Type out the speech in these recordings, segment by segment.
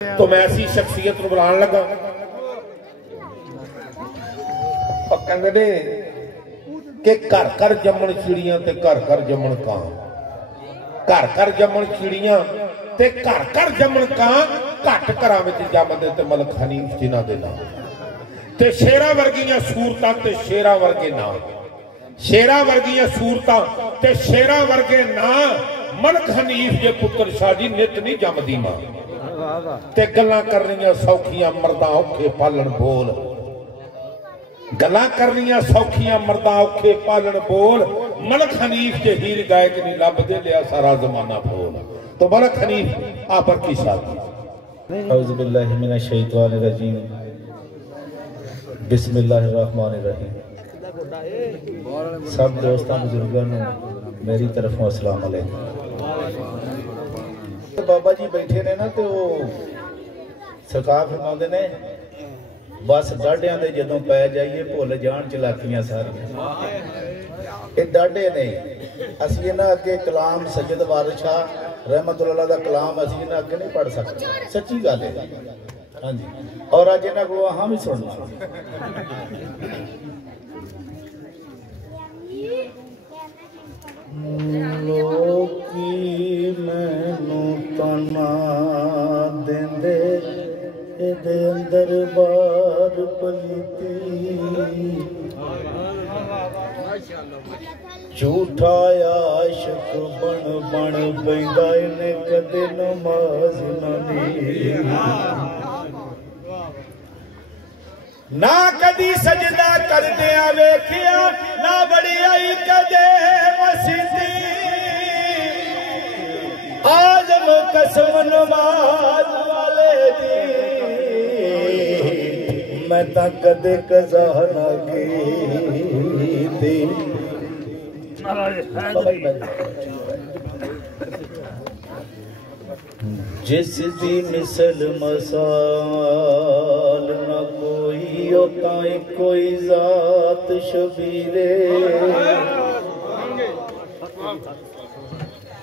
तो मैं ऐसी शख्सियत को बुलाने लगा कहते कि घर घर जमन चिड़ियां ते घर घर जमन कां, घर घर जमन चिड़ियां ते घर घर जमन कां, घट घरां विच जमदे ते मलक हनीफ जिन्हां दे नाम ते शेरा वर्गियां सूरतां ते शेरा वर्गे नाम, शेरा वर्गियां सूरतां ते शेरा वर्गे नाम। मलक हनीफ जे पुत्र शाह जी नित नहीं जमदी मां ते गल्लां करनियां सौखियां मर्दां औखे पालन बोल, गल्लां करनियां सौखियां मर्दां औखे पालन बोल। मलक हनीफ जे हीर गायक नहीं लभदे लिया सारा जमाना बोल। तो मलक हनीफ आपर की शादी। औज़ु बिल्लाहि मिनश शैतानिर रजीम, बिस्मिल्लाहिर रहमानिर रहीम। सब दोस्तों बुजुर्गों मेरी तरफ अस्सलाम वालेकुम। बाबा जी बैठे ने ना तो सरकार फरमाते ने बस डाढ़ियां दे जदों पै जाइए भुल जान चलाकियां सारियां। ये डाढ़े ने असीं इन्हां अगे कलाम सैयद वारिस शाह रहमतुल्लाह दा कलाम असीं इन्हां अगे नहीं पढ़ सकते, सच्ची गल है। हाँ जी, और अज इन्हां को अहां भी सुनना। लोकी मैनू ताना देंदे इहदे अंदर बार पलीती, झूठा आशिक बन बन बैंदा इन्हें कदे नमाज ना कदी सजदा करदिया वेखिया, ना बड़ी आई कदे मसीती। आजम कसम नमाज वाले दी मैं तां कदे कज़ा ना कीती। जिस दी मिसल मसाल न कोई ताई कोई जात शबीरे,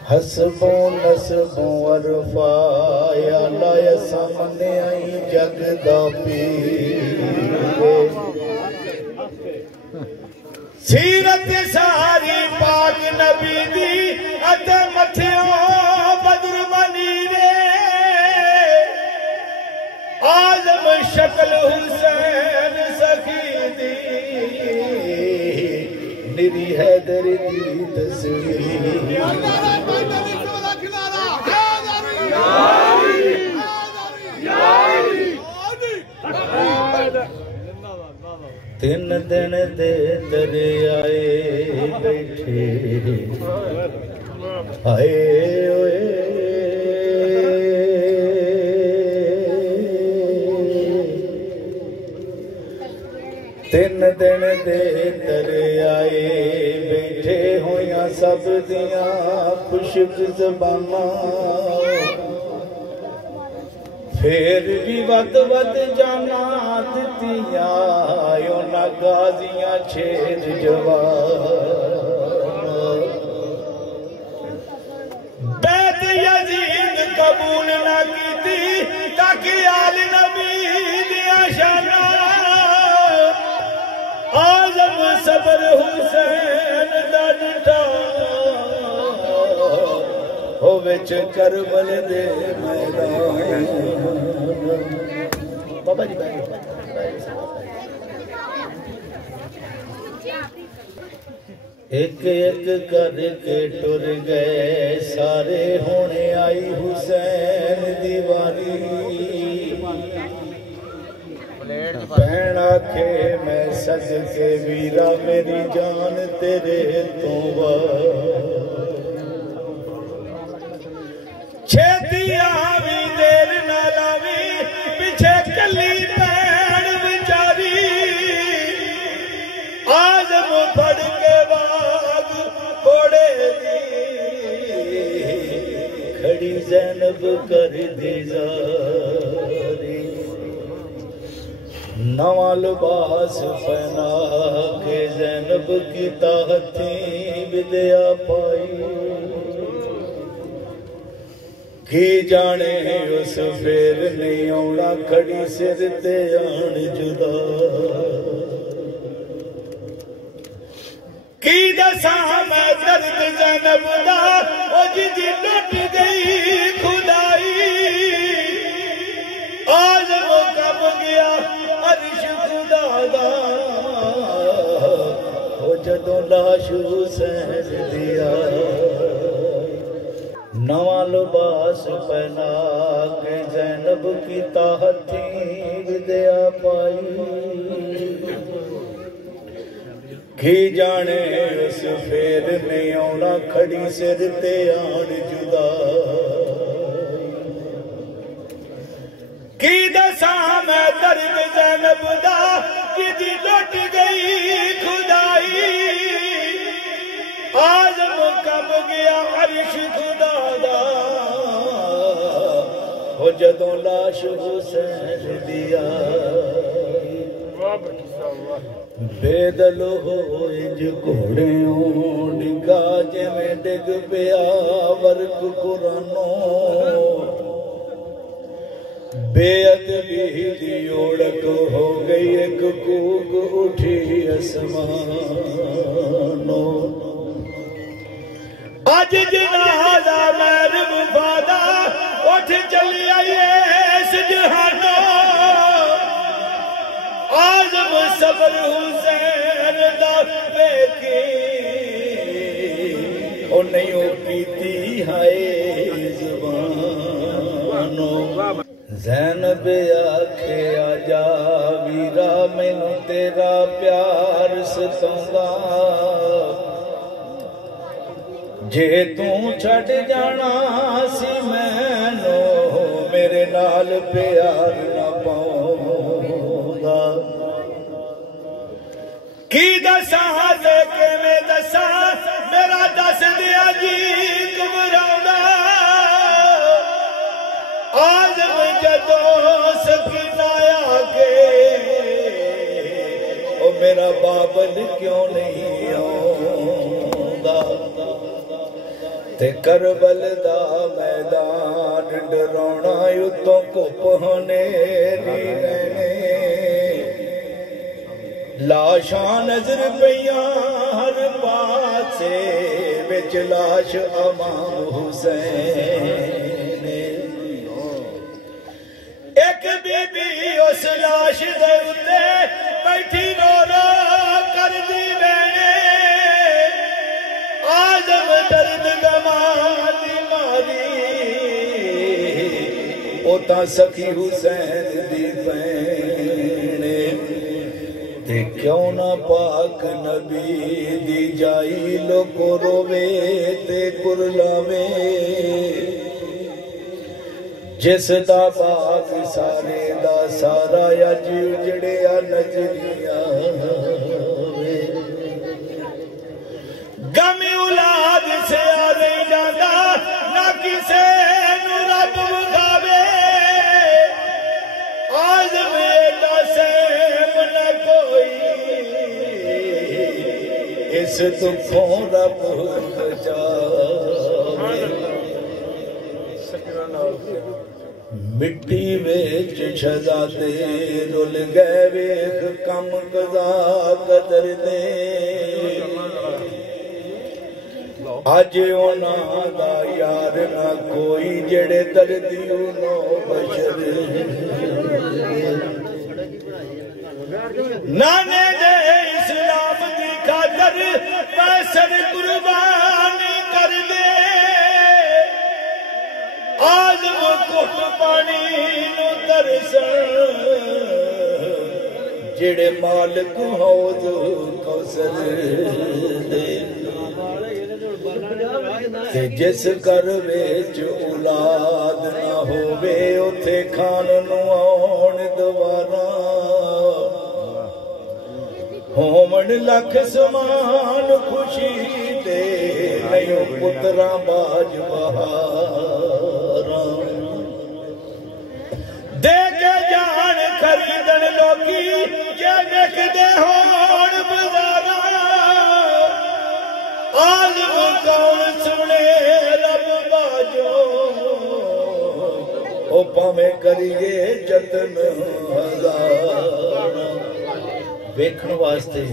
हसबों नसबों अरफाया लाय सामने आई जग दा पीरे। सीरत सारी पाक नबी दी अते मथियों बदर मनीरे, आजम शक्ल हुसैन सखी दी निरी हैदर दी तस्वीर। तीन दिन दे दरियाए बैठे आए ओए, तीन दिन दे दरियाए बैठे होया सब दियां खुशक ज़बानां, फिर भी वद वद जाना दितियां उन्हां गाजियां छेद जवान। बैत यजीद कबूल ना कीती ताकि आल नबी दियां शानां, आजम सबर हुसैन दा डिठा हो विच करबल दे मैदान। बाबा जी एक एक करके टुर गए सारे, होने आई हुसैन दीवानी। भैन आखे मैं सज के वीरा मेरी जान तेरे तो छेती आवी देर ना लावी, पीछे कली पैण बिचारी। आजम फड़ के बाग घोड़े दी खड़ी ज़ैनब कर दी जारी। नवा लिबास पहना के ज़ैनब की ताहती विद्या पाई, की जाने उस फेर नहीं आना खड़ी सिर ते आन जुदा की दसा मैं दर्द ज़ैनब दा ओ जिदी टुट गई खुदाई आज़म कब गया अर्श खुदा दा ओ जदों लाश हुसैन दिया नवा लिबास पहना के ज़ैनब की ताहती विद्या पाई की जाने उस फेर नहीं आना खड़ी सिर ते आन जुदा की दसा मैं दर्द ज़ैनब दा जिदी लुट गई खुदाई आज़म कब गया अर्श खुदा दा हो जदों लाश हुसैन दिया बेदल हो इंज घोड़े डिगा जिवें डिग पिया वर्क कुरानो बेअदबी दी ओढ़क हो गई एक कूक उठी आसमानो अज जनाजा मैर वफादा उठ चली आई इस जहानो आज़म सबर हुसैन दा वेखी ओ नहीं कीती हाय ज़बानो ज़ैनब आखे आजा वीरा मैनू तेरा प्यार सतांदा जे तू छड़ जाना सी मैनू मेरे नाल प्यार ना पाऊंगा की दसा के मैं दसा मेरा दस दिया जी घबराउंदा आज़म जदों सकीना आके ओ मेरा बाबल क्यों नहीं आउंदा ते करबल दा मैदान डराउना उतों घुप हनेरी रहने लाशां नजर पईयां हर पासे विच लाश इमाम हुसैन एक बीबी उस लाश दे उत्ते बैठी रो रो करदी वेणे आज़म दर्द गमादी मारी ओ तां सखी हुसैन दी भैणे ते क्यों ना पाक नबी दी जाई लोको रोवे ते कुरलावे जिस दा बाग सारे दा सारा अज उजड़िया नजरिया गम औलाद से आ नहीं जाता ना किसे नू रब विखावे आज़म एडा सहम न कोई इस दुखों रब बचावे मिट्टी विच शहजादे रुल गए वेख कम कज़ा कदर दे अज उन्हां दा यार ना कोई जेड़े दर्दी नो बशर नाने दे इस्लाम दी खातर पैसर कुर्बानी कर दे आज़म घुट पानी नू तरसन जेड़े मालिक हौज कौसर दे ते जिस घर विच औलाद ना होवे उथे खान नू आउण दुबारा होमन लख समान खुशी दे नहीं पुत्रा बाज बहारा दे के जान खरीदन लोगी जे देखदे होण बाजारा आज़म कौन सुने रब बाजो भावें करिए जतन हजार वेखण वास्ते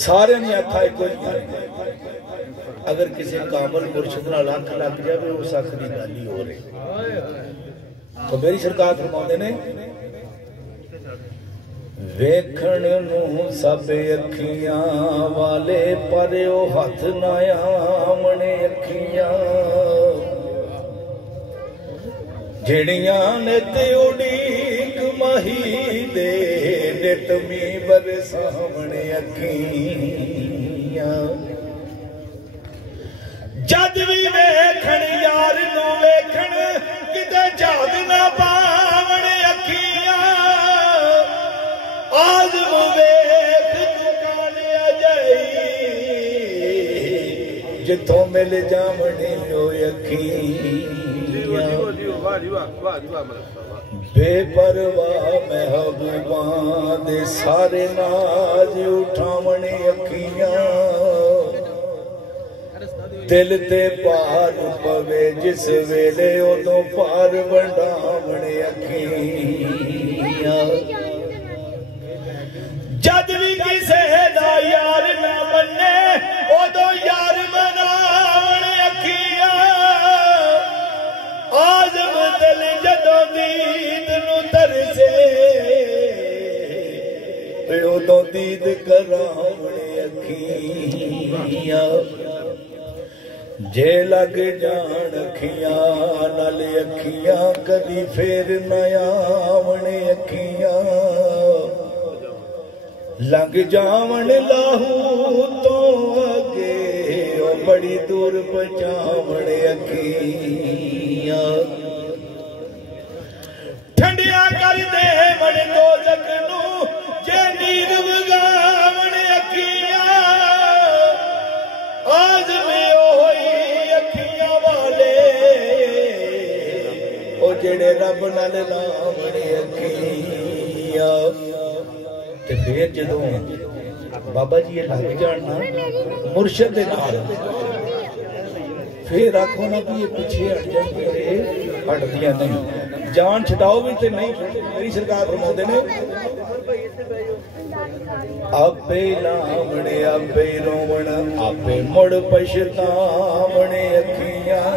सारे ने अखा एको अगर किसी कामल मुर्शिद नाल अख लग जाए उस अख की गल ही हो रही। तो मेरी सरकार फरमाते ने वेखण नूं सब अखियां वाले पर ओ हथ ना आमने अखियां ਜਿਹੜੀਆਂ ਨਿਤ ਉਡੀਕ ਮਹੀ ਦੇ ਨਿਤ ਮੀ ਬਰਸਾਵਣੇ ਅੱਖੀਆਂ ਜਦ ਵੀ ਵੇਖਣ ਯਾਰ ਨੂੰ ਵੇਖਣ ਕਿਤੇ ਝਾਗ ਨਾ ਪਾਵਣ ਅੱਖੀਆਂ ਆਜ਼ਮ ਵੇਖ ਦੁਕਾਨ ਅਜਾਈ ਜਿੱਥੋਂ ਮਿਲ ਜਾਵਣੇ ਓਏ ਅੱਖੀਆਂ बेपरवाह महबूबां दे सारे नाज उठावने अखियां दिल ते पार पवे जिस वेले उदों पार वंडावने अखियां जद भी किसे दा यार ना बने उदों यार मनावने अखियां आजम दिल जदों दीद नू तरसे उदों दीद करावणे अखियां जे लग जान अखियां नाल अखियां कदी फेर न आवणे अखियां लंघ जावण लाहू तो अगे ओ बड़ी दूर पहुंचावणे अखियां ठंडिया कर दे मन दोजख नू जे नीर वगावण अखियां आज में ओही अखियां वाले ओ जेड़े रब नाल लावण अखियां ते फिर जदों बाबा जी ये लग जाना मुर्शद दे नाल फिर आखो ना कि ये पीछे हट जाती हटदियां नहीं जान छटाओ भी तो नहीं। मेरी सरकार फरमाते ने आपे लावणे आपे रोवण आपे मुड़ पछतावणे अखियां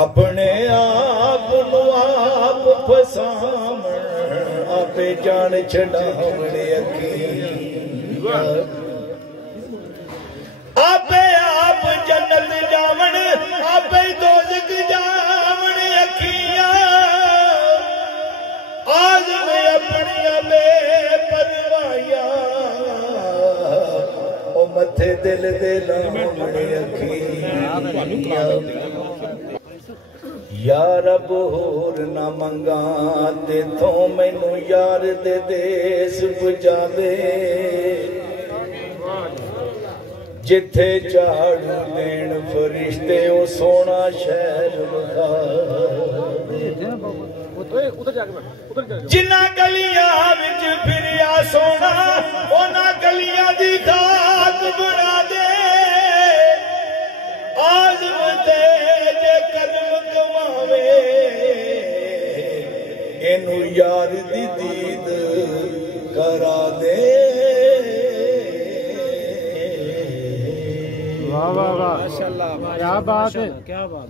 अपने आप नू आप फसावण आपे जान छड़ावणे अखियां आपे आप जन्नत जावण आपे दोज़ख जावण अखियां आज में अपनिया बेपरवाहियां ओ मथे दिल दे लावण अखियां या रब होर ना मंगा ते तो मैनू यार दे देस पुजा दे जिथे झाड़ू देण फरिश्ते ओ सोना शहर विखा जिन्ना गलियां विच फिरिया सोना ओना गलियां दी खाक बना दे आज़म ते जे कदम कमावे इनू यार दी दीद करा दे। वाह वाह वाह, माशाल्लाह, क्या बात है, क्या बात।